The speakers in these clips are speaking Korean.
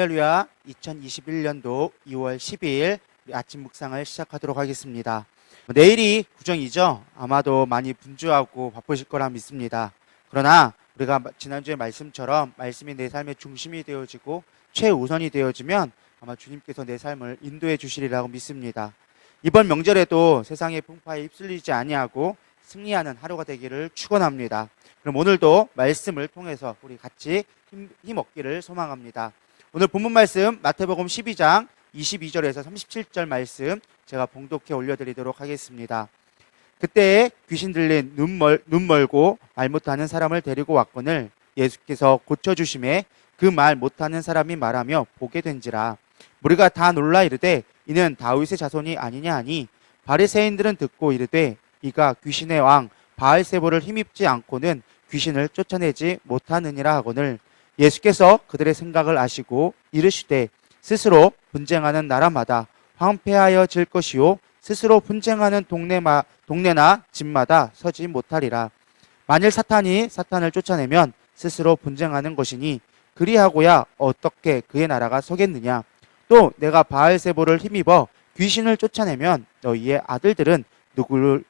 할렐루야. 2021년도 2월 12일 우리 아침 묵상을 시작하도록 하겠습니다. 내일이 구정이죠. 아마도 많이 분주하고 바쁘실 거라 믿습니다. 그러나 우리가 지난주의 말씀처럼 말씀이 내 삶의 중심이 되어지고 최우선이 되어지면 아마 주님께서 내 삶을 인도해 주시리라고 믿습니다. 이번 명절에도 세상의 풍파에 휩쓸리지 아니하고 승리하는 하루가 되기를 축원합니다. 그럼 오늘도 말씀을 통해서 우리 같이 힘 얻기를 소망합니다. 오늘 본문 말씀 마태복음 12장 22절에서 37절 말씀 제가 봉독해 올려드리도록 하겠습니다. 그때 귀신 들린 눈 멀고 말 못하는 사람을 데리고 왔거늘 예수께서 고쳐주심에 그 말 못하는 사람이 말하며 보게 된지라. 무리가 다 놀라 이르되 이는 다윗의 자손이 아니냐 하니 바리새인들은 듣고 이르되 이가 귀신의 왕 바알세볼을 힘입지 않고는 귀신을 쫓아내지 못하느니라 하거늘 예수께서 그들의 생각을 아시고 이르시되 스스로 분쟁하는 나라마다 황폐하여질 것이요 스스로 분쟁하는 동네나 집마다 서지 못하리라. 만일 사탄이 사탄을 쫓아내면 스스로 분쟁하는 것이니 그리하고야 어떻게 그의 나라가 서겠느냐. 또 내가 바알세볼을 힘입어 귀신을 쫓아내면 너희의 아들들은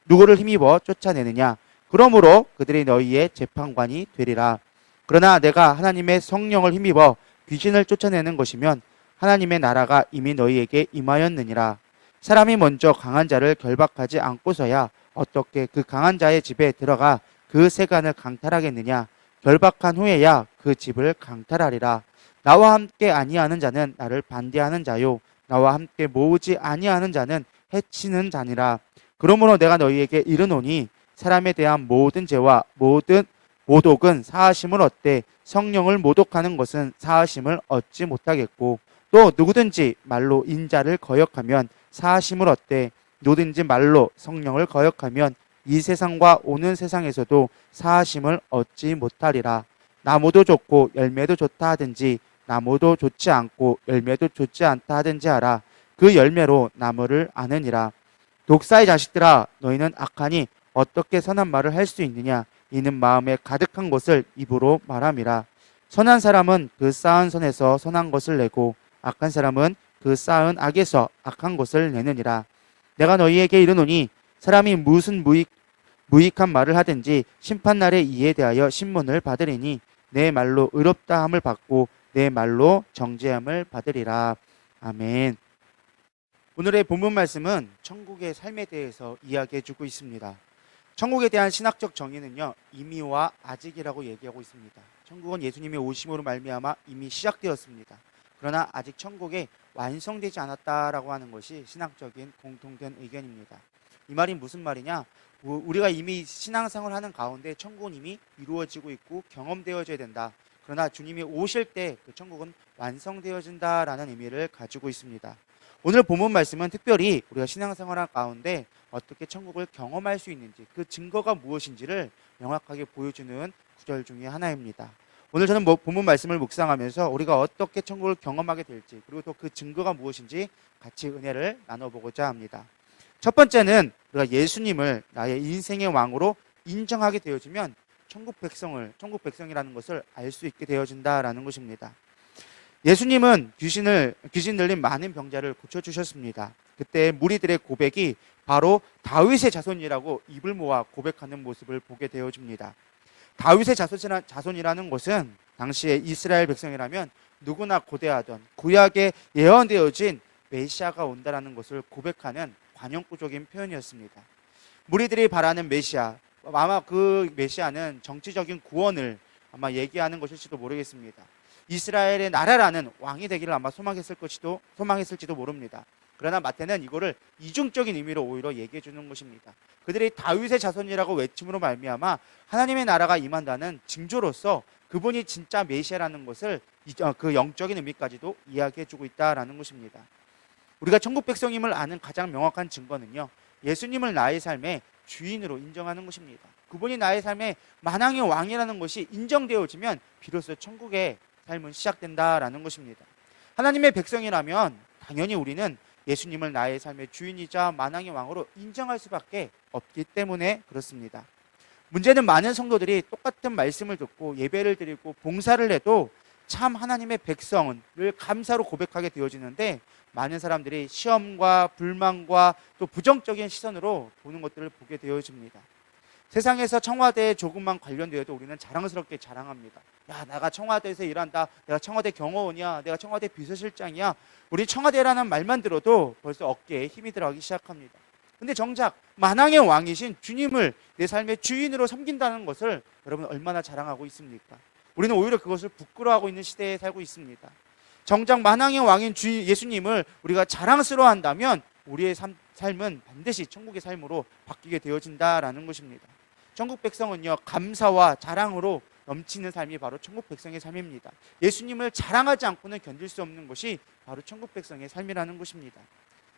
누구를 힘입어 쫓아내느냐. 그러므로 그들이 너희의 재판관이 되리라. 그러나 내가 하나님의 성령을 힘입어 귀신을 쫓아내는 것이면 하나님의 나라가 이미 너희에게 임하였느니라. 사람이 먼저 강한 자를 결박하지 않고서야 어떻게 그 강한 자의 집에 들어가 그 세간을 강탈하겠느냐. 결박한 후에야 그 집을 강탈하리라. 나와 함께 아니하는 자는 나를 반대하는 자요 나와 함께 모으지 아니하는 자는 해치는 자니라. 그러므로 내가 너희에게 이르노니 사람에 대한 모든 죄와 모든 모독은 사하심을 얻되 성령을 모독하는 것은 사하심을 얻지 못하겠고 또 누구든지 말로 인자를 거역하면 사하심을 얻되 누구든지 말로 성령을 거역하면 이 세상과 오는 세상에서도 사하심을 얻지 못하리라. 나무도 좋고 열매도 좋다 하든지 나무도 좋지 않고 열매도 좋지 않다 하든지 하라. 그 열매로 나무를 아느니라. 독사의 자식들아 너희는 악하니 어떻게 선한 말을 할 수 있느냐. 이는 마음에 가득한 것을 입으로 말함이라. 선한 사람은 그 쌓은 선에서 선한 것을 내고 악한 사람은 그 쌓은 악에서 악한 것을 내느니라. 내가 너희에게 이르노니 사람이 무슨 무익한 말을 하든지 심판날에 이에 대하여 신문을 받으리니 내 말로 의롭다 함을 받고 내 말로 정죄함을 받으리라. 아멘. 오늘의 본문 말씀은 천국의 삶에 대해서 이야기해 주고 있습니다. 천국에 대한 신학적 정의는요, 이미와 아직이라고 얘기하고 있습니다. 천국은 예수님의 오심으로 말미암아 이미 시작되었습니다. 그러나 아직 천국에 완성되지 않았다라고 하는 것이 신학적인 공통된 의견입니다. 이 말이 무슨 말이냐? 우리가 이미 신앙생활을 하는 가운데 천국은 이미 이루어지고 있고 경험되어져야 된다. 그러나 주님이 오실 때 그 천국은 완성되어진다라는 의미를 가지고 있습니다. 오늘 본문 말씀은 특별히 우리가 신앙생활할 가운데 어떻게 천국을 경험할 수 있는지 그 증거가 무엇인지를 명확하게 보여주는 구절 중에 하나입니다. 오늘 저는 본문 말씀을 묵상하면서 우리가 어떻게 천국을 경험하게 될지 그리고 또 그 증거가 무엇인지 같이 은혜를 나눠보고자 합니다. 첫 번째는 우리가 예수님을 나의 인생의 왕으로 인정하게 되어지면 천국 백성이라는 것을 알 수 있게 되어진다라는 것입니다. 예수님은 귀신 들린 많은 병자를 고쳐주셨습니다. 그때 무리들의 고백이 바로 다윗의 자손이라고 입을 모아 고백하는 모습을 보게 되어집니다. 다윗의 자손이라는 것은 당시에 이스라엘 백성이라면 누구나 고대하던 구약에 예언되어진 메시아가 온다라는 것을 고백하는 관용구적인 표현이었습니다. 무리들이 바라는 메시아, 아마 그 메시아는 정치적인 구원을 아마 얘기하는 것일지도 모르겠습니다. 이스라엘의 나라라는 왕이 되기를 아마 소망했을지도 모릅니다. 그러나 마태는 이거를 이중적인 의미로 오히려 얘기해 주는 것입니다. 그들이 다윗의 자손이라고 외침으로 말미암아 하나님의 나라가 임한다는 징조로서 그분이 진짜 메시아라는 것을 그 영적인 의미까지도 이야기해 주고 있다라는 것입니다. 우리가 천국 백성임을 아는 가장 명확한 증거는요, 예수님을 나의 삶의 주인으로 인정하는 것입니다. 그분이 나의 삶의 만왕의 왕이라는 것이 인정되어지면 비로소 천국의 삶은 시작된다라는 것입니다. 하나님의 백성이라면 당연히 우리는 예수님을 나의 삶의 주인이자 만왕의 왕으로 인정할 수밖에 없기 때문에 그렇습니다. 문제는 많은 성도들이 똑같은 말씀을 듣고 예배를 드리고 봉사를 해도 참 하나님의 백성은 늘 감사로 고백하게 되어지는데, 많은 사람들이 시험과 불만과 또 부정적인 시선으로 보는 것들을 보게 되어집니다. 세상에서 청와대에 조금만 관련되어도 우리는 자랑스럽게 자랑합니다. 야, 내가 청와대에서 일한다. 내가 청와대 경호원이야. 내가 청와대 비서실장이야. 우리 청와대라는 말만 들어도 벌써 어깨에 힘이 들어가기 시작합니다. 근데 정작 만왕의 왕이신 주님을 내 삶의 주인으로 섬긴다는 것을 여러분 얼마나 자랑하고 있습니까? 우리는 오히려 그것을 부끄러워하고 있는 시대에 살고 있습니다. 정작 만왕의 왕인 예수님을 우리가 자랑스러워한다면 우리의 삶은 반드시 천국의 삶으로 바뀌게 되어진다라는 것입니다. 천국 백성은요, 감사와 자랑으로 넘치는 삶이 바로 천국 백성의 삶입니다. 예수님을 자랑하지 않고는 견딜 수 없는 것이 바로 천국 백성의 삶이라는 것입니다.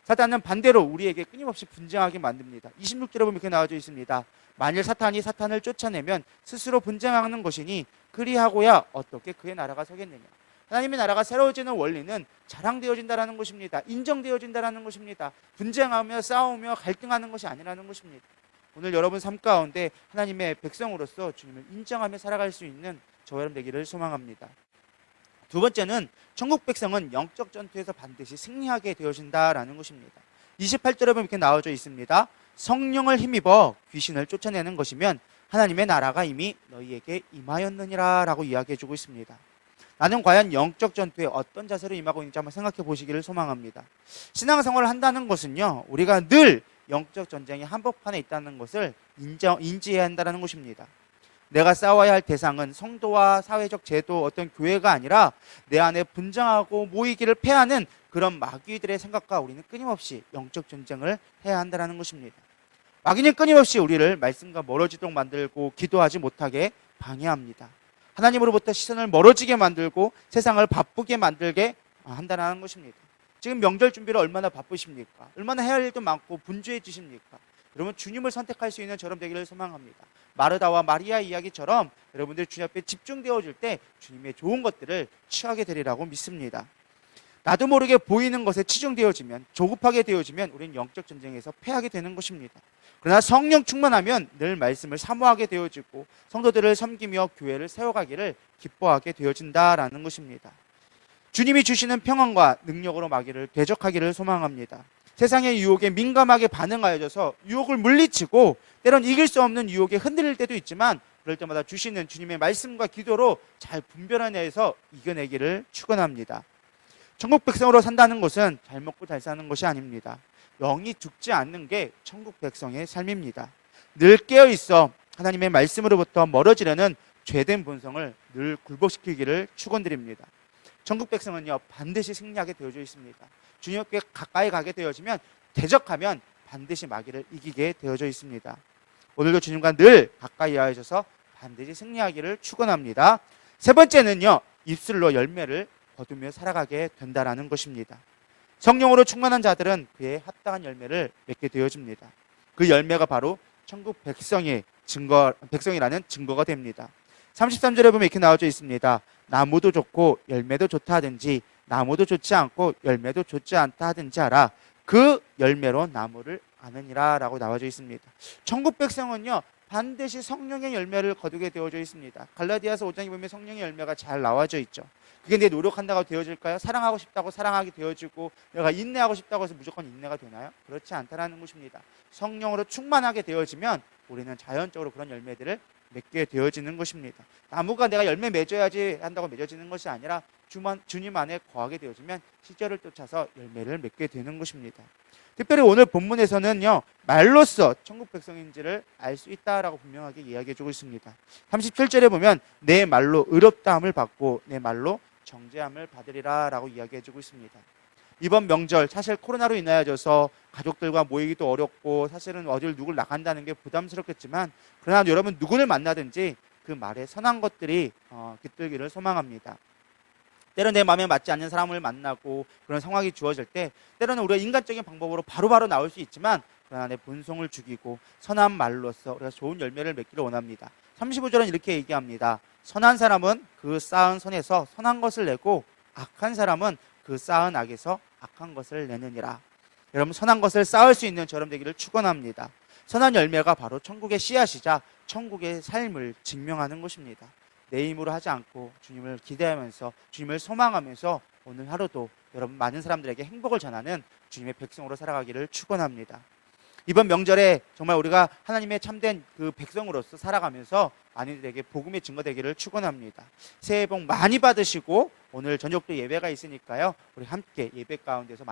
사탄은 반대로 우리에게 끊임없이 분쟁하게 만듭니다. 26절에 보면 이렇게 나와져 있습니다. 만일 사탄이 사탄을 쫓아내면 스스로 분쟁하는 것이니 그리하고야 어떻게 그의 나라가 서겠느냐. 하나님의 나라가 새로워지는 원리는 자랑되어진다는 것입니다. 인정되어진다는 것입니다. 분쟁하며 싸우며 갈등하는 것이 아니라는 것입니다. 오늘 여러분 삶 가운데 하나님의 백성으로서 주님을 인정하며 살아갈 수 있는 저와 여러분 되기를 소망합니다. 두 번째는 천국 백성은 영적 전투에서 반드시 승리하게 되어진다라는 것입니다. 28절에 보면 이렇게 나와져 있습니다. 성령을 힘입어 귀신을 쫓아내는 것이면 하나님의 나라가 이미 너희에게 임하였느니라 라고 이야기해주고 있습니다. 나는 과연 영적 전투에 어떤 자세로 임하고 있는지 한번 생각해 보시기를 소망합니다. 신앙생활을 한다는 것은요, 우리가 늘 영적 전쟁의 한복판에 있다는 것을 인지해야 한다는 것입니다. 내가 싸워야 할 대상은 성도와 사회적 제도, 어떤 교회가 아니라 내 안에 분쟁하고 모이기를 패하는 그런 마귀들의 생각과 우리는 끊임없이 영적 전쟁을 해야 한다는 것입니다. 마귀는 끊임없이 우리를 말씀과 멀어지도록 만들고 기도하지 못하게 방해합니다. 하나님으로부터 시선을 멀어지게 만들고 세상을 바쁘게 만들게 한다는 것입니다. 지금 명절 준비를 얼마나 바쁘십니까? 얼마나 해야 할 일도 많고 분주해지십니까? 여러분, 주님을 선택할 수 있는 저럼 되기를 소망합니다. 마르다와 마리아 이야기처럼 여러분들 주님 앞에 집중되어질 때 주님의 좋은 것들을 취하게 되리라고 믿습니다. 나도 모르게 보이는 것에 치중되어지면, 조급하게 되어지면 우리는 영적 전쟁에서 패하게 되는 것입니다. 그러나 성령 충만하면 늘 말씀을 사모하게 되어지고 성도들을 섬기며 교회를 세워가기를 기뻐하게 되어진다라는 것입니다. 주님이 주시는 평안과 능력으로 마귀를 대적하기를 소망합니다. 세상의 유혹에 민감하게 반응하여져서 유혹을 물리치고 때론 이길 수 없는 유혹에 흔들릴 때도 있지만, 그럴 때마다 주시는 주님의 말씀과 기도로 잘 분별해내서 이겨내기를 축원합니다. 천국 백성으로 산다는 것은 잘 먹고 잘 사는 것이 아닙니다. 영이 죽지 않는 게 천국 백성의 삶입니다. 늘 깨어있어 하나님의 말씀으로부터 멀어지려는 죄된 본성을 늘 굴복시키기를 축원드립니다. 천국 백성은요, 반드시 승리하게 되어져 있습니다. 주님께 가까이 가게 되어지면, 대적하면 반드시 마귀를 이기게 되어져 있습니다. 오늘도 주님과 늘 가까이 하셔서 반드시 승리하기를 축원합니다. 세 번째는요, 입술로 열매를 거두며 살아가게 된다라는 것입니다. 성령으로 충만한 자들은 그에 합당한 열매를 맺게 되어집니다. 그 열매가 바로 천국 백성이라는 증거가 됩니다. 33절에 보면 이렇게 나와져 있습니다. 나무도 좋고 열매도 좋다 하든지 나무도 좋지 않고 열매도 좋지 않다 하든지 알아. 그 열매로 나무를 아느니라 라고 나와져 있습니다. 천국 백성은요, 반드시 성령의 열매를 거두게 되어져 있습니다. 갈라디아서 5장에 보면 성령의 열매가 잘 나와져 있죠. 그게 내 노력한다고 되어질까요? 사랑하고 싶다고 사랑하게 되어지고, 내가 인내하고 싶다고 해서 무조건 인내가 되나요? 그렇지 않다라는 것입니다. 성령으로 충만하게 되어지면 우리는 자연적으로 그런 열매들을 맺게 되어지는 것입니다. 나무가 내가 열매 맺어야지 한다고 맺어지는 것이 아니라 주님 안에 거하게 되어지면 시절을 쫓아서 열매를 맺게 되는 것입니다. 특별히 오늘 본문에서는요, 말로써 천국 백성인지를 알 수 있다라고 분명하게 이야기해주고 있습니다. 37절에 보면 내 말로 의롭다함을 받고 내 말로 정죄함을 받으리라 라고 이야기해주고 있습니다. 이번 명절 사실 코로나로 인하여져서 가족들과 모이기도 어렵고 사실은 어딜 누굴 나간다는 게 부담스럽겠지만, 그러나 여러분 누구를 만나든지 그 말에 선한 것들이 깃들기를 소망합니다. 때로는 내 마음에 맞지 않는 사람을 만나고 그런 상황이 주어질 때 때로는 우리가 인간적인 방법으로 바로바로 나올 수 있지만, 그러나 내 본성을 죽이고 선한 말로써 우리가 좋은 열매를 맺기를 원합니다. 35절은 이렇게 얘기합니다. 선한 사람은 그 쌓은 선에서 선한 것을 내고 악한 사람은 그 쌓은 악에서 악한 것을 내느니라. 여러분, 선한 것을 쌓을 수 있는 저럼 되기를 축원합니다. 선한 열매가 바로 천국의 씨앗이자 천국의 삶을 증명하는 것입니다. 내 힘으로 하지 않고 주님을 기대하면서 주님을 소망하면서 오늘 하루도 여러분 많은 사람들에게 행복을 전하는 주님의 백성으로 살아가기를 축원합니다. 이번 명절에 정말 우리가 하나님의 참된 그 백성으로서 살아가면서 많이들에게 복음의 증거되기를 축원합니다. 새해 복 많이 받으시고 오늘 저녁도 예배가 있으니까요. 우리 함께 예배 가운데서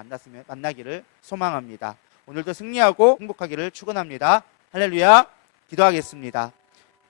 만나기를 소망합니다. 오늘도 승리하고 행복하기를 축원합니다. 할렐루야. 기도하겠습니다.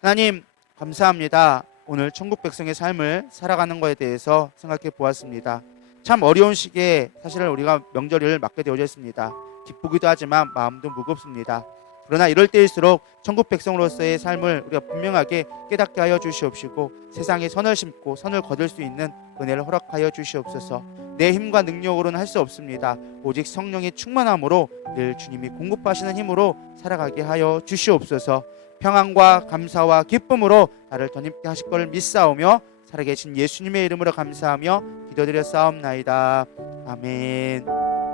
하나님 감사합니다. 오늘 천국 백성의 삶을 살아가는 것에 대해서 생각해 보았습니다. 참 어려운 시기에 사실 우리가 명절을 맞게 되어져 있습니다. 기쁘기도 하지만 마음도 무겁습니다. 그러나 이럴 때일수록 천국 백성으로서의 삶을 우리가 분명하게 깨닫게 하여 주시옵시고 세상에 선을 심고 선을 거둘 수 있는 은혜를 허락하여 주시옵소서. 내 힘과 능력으로는 할 수 없습니다. 오직 성령의 충만함으로 늘 주님이 공급하시는 힘으로 살아가게 하여 주시옵소서. 평안과 감사와 기쁨으로 나를 덧입게 하실 것을 믿사오며 살아계신 예수님의 이름으로 감사하며 기도드려 싸움나이다. 아멘.